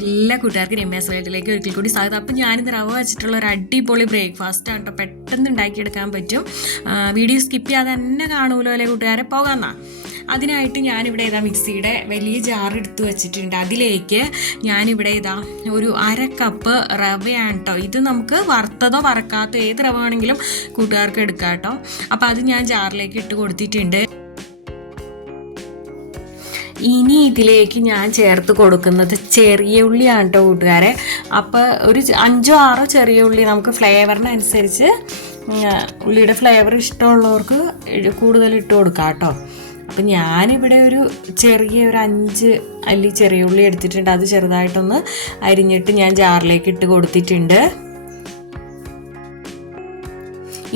എല്ലാ കൂട്ടുകാർക്കും രമ്യാസ് വേൾഡിലേക്ക് ഒരിക്കൽ കൂടി സ്വാഗതം. അപ്പം ഞാനിന്ന് റവ വെച്ചിട്ടുള്ള ഒരു അടിപൊളി ബ്രേക്ക്ഫാസ്റ്റ് ആണ് കേട്ടോ. പെട്ടെന്ന് ഉണ്ടാക്കിയെടുക്കാൻ പറ്റും. വീഡിയോ സ്കിപ്പ് ചെയ്യാതെ തന്നെ കാണുമല്ലോ അല്ലേ കൂട്ടുകാരെ? പോകാമെന്നാ അതിനായിട്ട് ഞാനിവിടെ ഇതാ മിക്സിയുടെ വലിയ ജാർ എടുത്തു വെച്ചിട്ടുണ്ട്. അതിലേക്ക് ഞാനിവിടെ ഇതാ ഒരു അര കപ്പ് റവയാണ് കേട്ടോ. ഇത് നമുക്ക് വറുത്തതോ വറക്കാത്തോ ഏത് റവ ആണെങ്കിലും കൂട്ടുകാർക്ക് എടുക്കാം കേട്ടോ. അപ്പോൾ അത് ഞാൻ ജാറിലേക്ക് ഇട്ട് കൊടുത്തിട്ടുണ്ട്. ഇനി ഇതിലേക്ക് ഞാൻ ചേർത്ത് കൊടുക്കുന്നത് ചെറിയ ഉള്ളിയാണ് കേട്ടോ കൂട്ടുകാരെ. അപ്പോൾ ഒരു അഞ്ചോ ആറോ ചെറിയ ഉള്ളി നമുക്ക് ഫ്ലേവറിനനുസരിച്ച് ഉള്ളിയുടെ ഫ്ലേവർ ഇഷ്ടമുള്ളവർക്ക് കൂടുതൽ ഇട്ട് കൊടുക്കാം കേട്ടോ അപ്പം ഞാനിവിടെ ഒരു ചെറിയ ഒരു അഞ്ച് അല്ലി ചെറിയ ഉള്ളി എടുത്തിട്ടുണ്ട്. അത് ചെറുതായിട്ടൊന്ന് അരിഞ്ഞിട്ട് ഞാൻ ജാറിലേക്ക് ഇട്ട് കൊടുത്തിട്ടുണ്ട്.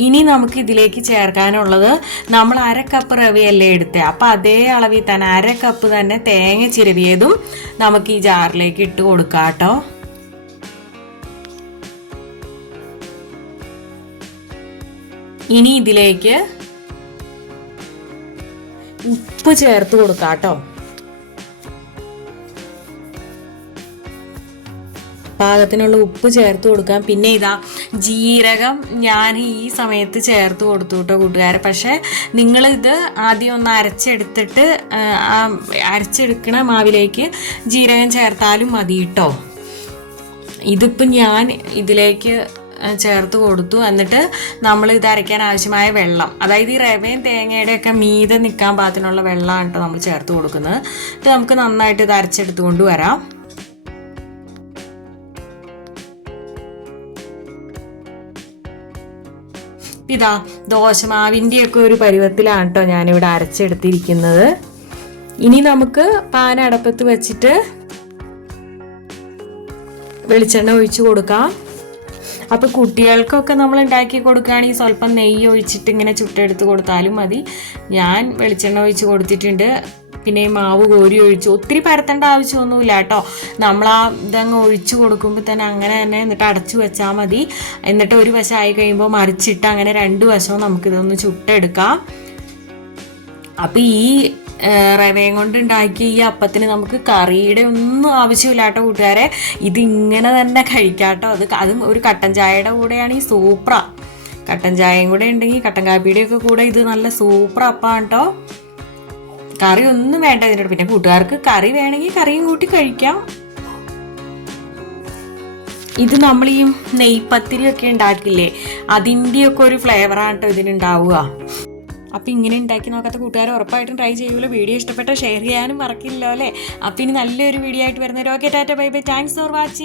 ഇനി നമുക്ക് ഇതിലേക്ക് ചേർക്കാനുള്ളത് നമ്മൾ അര കപ്പ് റവിയല്ലേ എടുത്തത് അപ്പം അതേ അളവിൽ തന്നെ അര കപ്പ് തന്നെ തേങ്ങ ചിരവിയതും നമുക്ക് ഈ ജാറിലേക്ക് ഇട്ട് കൊടുക്കാം കേട്ടോ. ഇനി ഇതിലേക്ക് ഉപ്പ് ചേർത്ത് കൊടുക്കാം കേട്ടോ. പാകത്തിനുള്ള ഉപ്പ് ചേർത്ത് കൊടുക്കാം. പിന്നെ ഇതാ ജീരകം ഞാൻ ഈ സമയത്ത് ചേർത്ത് കൊടുത്തു കേട്ടോ കൂട്ടുകാരെ. പക്ഷേ നിങ്ങളിത് ആദ്യം ഒന്ന് അരച്ചെടുത്തിട്ട് അരച്ചെടുക്കണ മാവിലേക്ക് ജീരകം ചേർത്താലും മതി കേട്ടോ ഇതിപ്പോൾ ഞാൻ ഇതിലേക്ക് ചേർത്ത് കൊടുത്തു. എന്നിട്ട് നമ്മൾ ഇത് അരയ്ക്കാൻ ആവശ്യമായ വെള്ളം അതായത് ഈ റവയും തേങ്ങയുടെ ഒക്കെ മീതെ നിൽക്കാൻ പാകത്തിനുള്ള വെള്ളമാണ് കേട്ടോ നമ്മൾ ചേർത്ത് കൊടുക്കുന്നത്. ഇത് നമുക്ക് നന്നായിട്ട് ഇത് അരച്ചെടുത്തുകൊണ്ട് വരാം. ഇതാ ദോശമാവിന്റെയൊക്കെ ഒരു പരുവത്തിലാണ് കേട്ടോ ഞാനിവിടെ അരച്ചെടുത്തിരിക്കുന്നത്. ഇനി നമുക്ക് പാൻ അടപ്പത്ത് വെച്ചിട്ട് വെളിച്ചെണ്ണ ഒഴിച്ചു കൊടുക്കാം. അപ്പോൾ കുട്ടികൾക്കൊക്കെ നമ്മൾ ഉണ്ടാക്കി കൊടുക്കുകയാണെങ്കിൽ സ്വല്പം നെയ്യ് ഒഴിച്ചിട്ട് ഇങ്ങനെ ചുട്ടെടുത്ത് കൊടുത്താലും മതി. ഞാൻ വെളിച്ചെണ്ണ ഒഴിച്ച് കൊടുത്തിട്ടുണ്ട്. പിന്നെ മാവ് കോരി ഒഴിച്ചു. ഒത്തിരി പരത്തേണ്ട ആവശ്യമൊന്നുമില്ല കേട്ടോ. നമ്മൾ ആ ഇതങ്ങ് ഒഴിച്ചു കൊടുക്കുമ്പോൾ തന്നെ അങ്ങനെ തന്നെ എന്നിട്ട് അടച്ചു വെച്ചാൽ മതി. എന്നിട്ട് ഒരു വശം ആയി കഴിയുമ്പോൾ മറിച്ചിട്ട് അങ്ങനെ രണ്ട് വശവും നമുക്കിതൊന്ന് ചുട്ടെടുക്കാം. അപ്പം ഈ റവയും കൊണ്ട് ഉണ്ടാക്കിയ ഈ അപ്പത്തിന് നമുക്ക് കറിയുടെ ഒന്നും ആവശ്യമില്ല കേട്ടോ കൂട്ടുകാരെ. ഇതിങ്ങനെ തന്നെ കഴിക്കാം കേട്ടോ. അത് അതും ഒരു കട്ടൻ ചായയുടെ കൂടെയാണ് ഈ സൂപ്ര. കട്ടൻ ചായയും കൂടെ ഉണ്ടെങ്കിൽ കട്ടൻ കാപ്പിയുടെയൊക്കെ കൂടെ ഇത് നല്ല സൂപ്പർ അപ്പാണ് കേട്ടോ. കറി ഒന്നും വേണ്ട ഇതിനോട്. പിന്നെ കൂട്ടുകാർക്ക് കറി വേണമെങ്കിൽ കറിയും കൂട്ടി കഴിക്കാം. ഇത് നമ്മൾ ഈ നെയ്പത്തിരി ഒക്കെ ഉണ്ടാക്കില്ലേ? അതിന്റെയൊക്കെ ഒരു ഫ്ലേവറാണ് കേട്ടോ ഇതിനുണ്ടാവുക. അപ്പം ഇങ്ങനെ ഉണ്ടാക്കി നോക്കാത്ത കൂട്ടുകാർ ഉറപ്പായിട്ടും ട്രൈ ചെയ്യുമല്ലോ. വീഡിയോ ഇഷ്ടപ്പെട്ട ഷെയർ ചെയ്യാനും മറക്കില്ലല്ലോ അല്ലേ? അപ്പം ഇനി നല്ലൊരു വീഡിയോ ആയിട്ട് വരുന്നത് okay tata bye bye thanks for watching